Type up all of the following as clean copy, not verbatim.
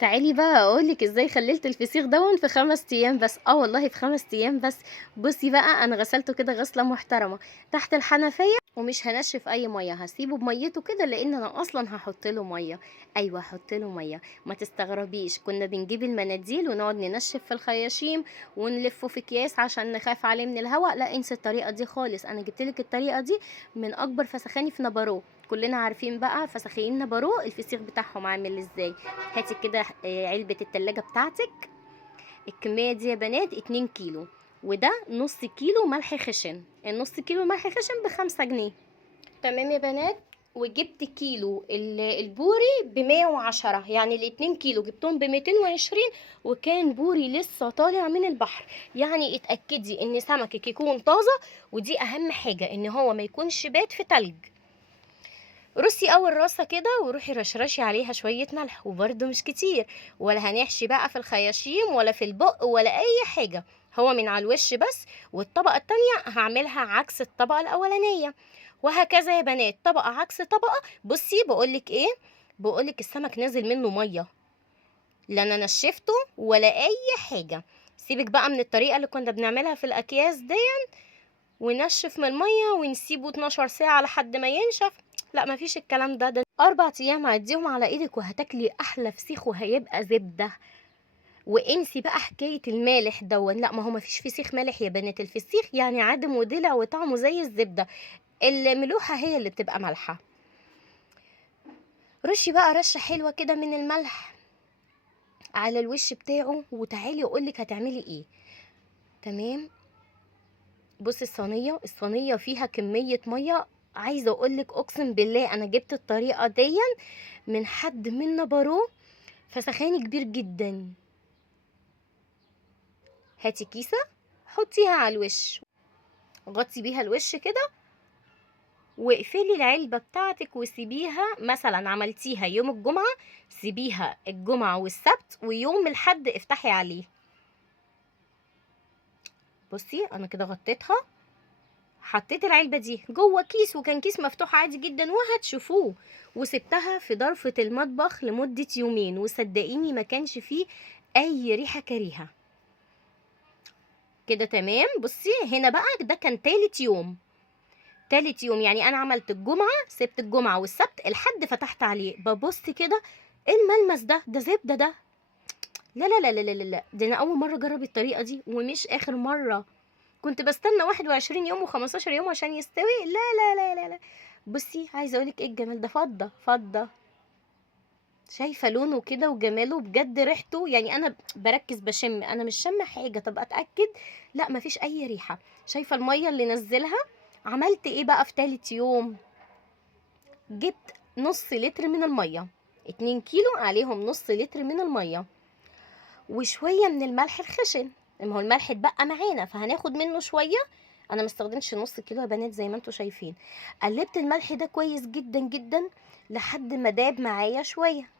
تعالي بقى اقولك ازاي خللت الفسيخ دون في 5 ايام بس. والله في 5 ايام بس. بصي بقى، انا غسلته كده غسله محترمه تحت الحنفيه، ومش هنشف اي ميه، هسيبه بميته كده لان انا اصلا هحط له ميه. ايوه هحط له ميه، ما تستغربيش. كنا بنجيب المناديل ونقعد ننشف في الخياشيم ونلفه في اكياس عشان نخاف عليه من الهواء. لا انسى الطريقه دي خالص، انا جبتلك الطريقه دي من اكبر فسخاني في نبارو. كلنا عارفين بقى فسخين نبارو الفسيخ بتاعهم عامل ازاي. هاتي كده علبة التلاجة بتاعتك. الكمية دي يا بنات 2 كيلو، وده نص كيلو ملح خشن. النص كيلو ملح خشن ب5 جنيه. تمام يا بنات. وجبت كيلو البوري ب110، يعني ال2 كيلو جبتهم ب220، وكان بوري لسه طالع من البحر. يعني اتأكدي ان سمكك يكون طازة، ودي اهم حاجة، ان هو ما يكونش بات في تلج. رصي اول راسه كده وروحي رشرشي عليها شويه ملح، وبرده مش كتير، ولا هنحشي بقى في الخياشيم ولا في البق ولا اي حاجه، هو من على الوش بس. والطبقه التانية هعملها عكس الطبقه الاولانيه، وهكذا يا بنات، طبقه عكس طبقه. بصي بقولك ايه، بقولك السمك نازل منه ميه، لا انا نشفته ولا اي حاجه. سيبك بقى من الطريقه اللي كنا بنعملها في الاكياس دي، ونشف من الميه ونسيبه 12 ساعه لحد ما ينشف. لا مفيش الكلام ده 4 ايام عديهم على ايدك وهتاكلي احلى فسيخ وهيبقى زبده. وانسي بقى حكايه المالح دون، لا ما هو مفيش فسيخ مالح يا بنات، الفسيخ يعني عدم ودلع وطعمه زي الزبده. الملوحه هي اللي بتبقى مالحه. رشي بقى رشه حلوه كده من الملح على الوش بتاعه، وتعالي اقولك هتعملي ايه. تمام. بصي الصينيه فيها كميه ميه، عايزه اقولك اقسم بالله انا جبت الطريقه دي من حد من نبارو، فسخاني كبير جدا. هاتي كيسه، حطيها على الوش، غطي بيها الوش كده، واقفلي العلبه بتاعتك وسيبيها. مثلا عملتيها يوم الجمعه، سيبيها الجمعه والسبت، ويوم الحد افتحي عليه. بصي انا كده غطيتها، حطيت العلبه دي جوه كيس، وكان كيس مفتوح عادي جدا وهتشوفوه. وسبتها في ضرفه المطبخ لمده يومين، وصدقيني ما كانش فيه اي ريحه كريهه. كده تمام. بصي هنا بقى ده كان تالت يوم، يعني انا عملت الجمعه، سبت الجمعه والسبت، الحد فتحت عليه، ببص كده ايه الملمس ده زبده ده. لا لا لا لا لا لا، ده انا اول مره اجرب الطريقه دي ومش اخر مره. كنت بستنى 21 يوم و15 يوم عشان يستوي. لا لا لا لا لا. بصي عايزه اقولك ايه الجمال ده، فضه فضه. شايفه لونه كده وجماله بجد، ريحته يعني انا بركز بشم، انا مش شم حاجه، طب اتاكد. لا مفيش اي ريحه. شايفه الميه اللي نزلها. عملت ايه بقى في تالت يوم؟ جبت نص لتر من الميه، 2 كيلو عليهم نص لتر من الميه، وشويه من الملح الخشن. ما هو الملح اتبقى معانا فهناخد منه شويه. انا مستخدمش نص كيلو يا بنات زي ما انتم شايفين. قلبت الملح ده كويس جدا جدا لحد ما داب معايا شويه،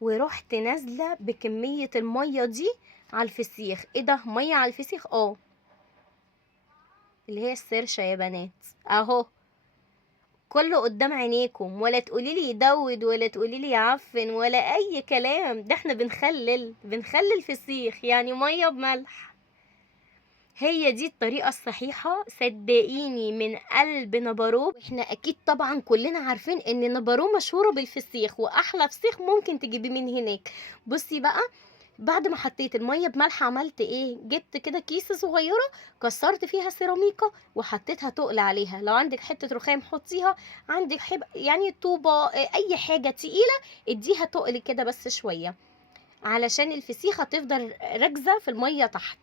ورحت نازله بكميه الميه دي على الفسيخ. ايه ده، ميه على الفسيخ؟ اللي هي السرشه يا بنات، اهو كله قدام عينيكم، ولا تقولي لي يدود ولا تقولي لي يعفن ولا اي كلام. ده احنا بنخلل فسيخ، يعني ميه بملح. هي دي الطريقة الصحيحة، صدقيني من قلب نبارو. احنا اكيد طبعا كلنا عارفين ان نبارو مشهورة بالفسيخ، واحلى فسيخ ممكن تجيبيه من هناك. بصي بقى، بعد ما حطيت الميه بملح عملت ايه؟ جبت كده كيسه صغيره، كسرت فيها سيراميكا وحطيتها تقل عليها. لو عندك حته رخام حطيها، عندك يعني طوبه، اي حاجه تقيله اديها تقل كده بس شويه، علشان الفسيخه تفضل راكزه في الميه تحت،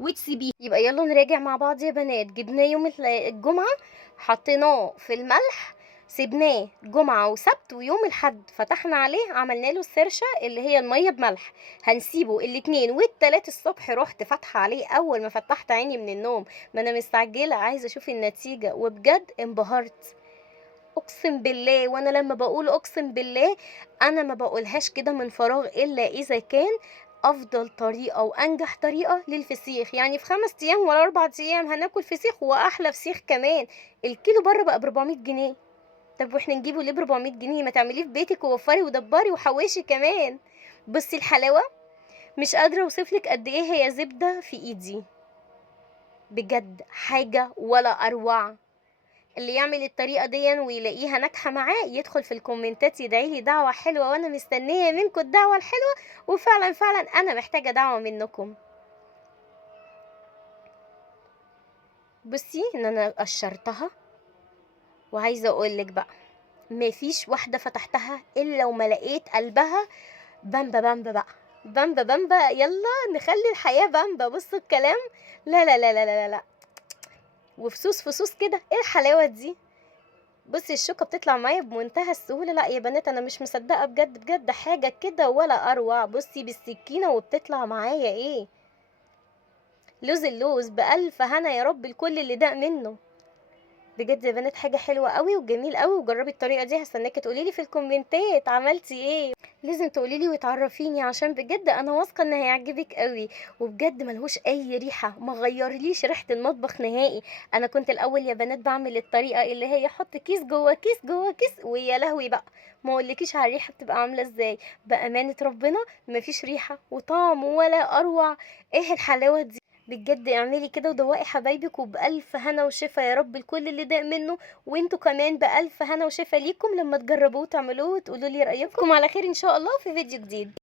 وتسيبيه. يبقى يلا نراجع مع بعض يا بنات. جبناه يوم الجمعة، حطيناه في الملح، سيبناه جمعة وسبت، ويوم الحد فتحنا عليه عملنا له السرشة اللي هي المية بملح. هنسيبه الاتنين والتلات الصبح. رحت فاتحة عليه اول ما فتحت عيني من النوم، ما انا مستعجلة عايزة اشوف النتيجة، وبجد انبهرت. اقسم بالله، وانا لما بقول اقسم بالله انا ما بقولهاش كده من فراغ، الا اذا كان افضل طريقه وانجح طريقه للفسيخ. يعني في 5 ايام ولا 4 ايام هناكل فسيخ، واحلى فسيخ كمان. الكيلو بره بقى ب400 جنيه. طب واحنا نجيبه ليه ب400 جنيه؟ ما تعمليه في بيتك ووفري ودبري وحوشي كمان. بصي الحلاوه، مش قادره اوصفلك قد ايه هي زبده في ايدي، بجد حاجه ولا اروع. اللي يعمل الطريقه دي ويلاقيها ناجحه معاه يدخل في الكومنتات يدعي لي دعوه حلوه، وانا مستنيه منكم الدعوه الحلوه، وفعلا فعلا انا محتاجه دعوه منكم. بصي ان انا قشرتها، وعايزه اقولك بقى مفيش واحده فتحتها الا وما لقيت قلبها بامبا بامبا بقى، بامبا بامبا، يلا نخلي الحياه بامبا. بصوا الكلام، لا لا لا لا لا لا، وفصوص فصوص كده، ايه الحلاوه دي؟ بصي الشوكه بتطلع معايا بمنتهى السهوله. لا يا بنات انا مش مصدقه، بجد بجد حاجه كده ولا اروع. بصي بالسكينه وبتطلع معايا ايه، لوز اللوز بألف هنا يا رب الكل اللي داق منه. بجد يا بنات حاجه حلوه قوي وجميل قوي، وجربي الطريقه دي. هستناكي تقولي لي في الكومنتات عملتي ايه، لازم تقولي لي وتعرفيني، عشان بجد انا واثقه ان هيعجبك قوي. وبجد ملهوش اي ريحه، ما غيرليش ريحه المطبخ نهائي. انا كنت الاول يا بنات بعمل الطريقه اللي هي حط كيس جوه كيس جوه كيس، ويا لهوي بقى ما اقولكيش على الريحه بتبقى عامله ازاي. بامانه ربنا مفيش ريحه وطعم ولا اروع. ايه الحلاوه دي؟ بجد اعملي كده ودوقي حبايبك، وبألف هنا وشفا يا رب الكل اللي داق منه. وانتوا كمان بألف هنا وشفا ليكم لما تجربوه وتعملوه وتقولوا لي رأيكم. على خير ان شاء الله في فيديو جديد.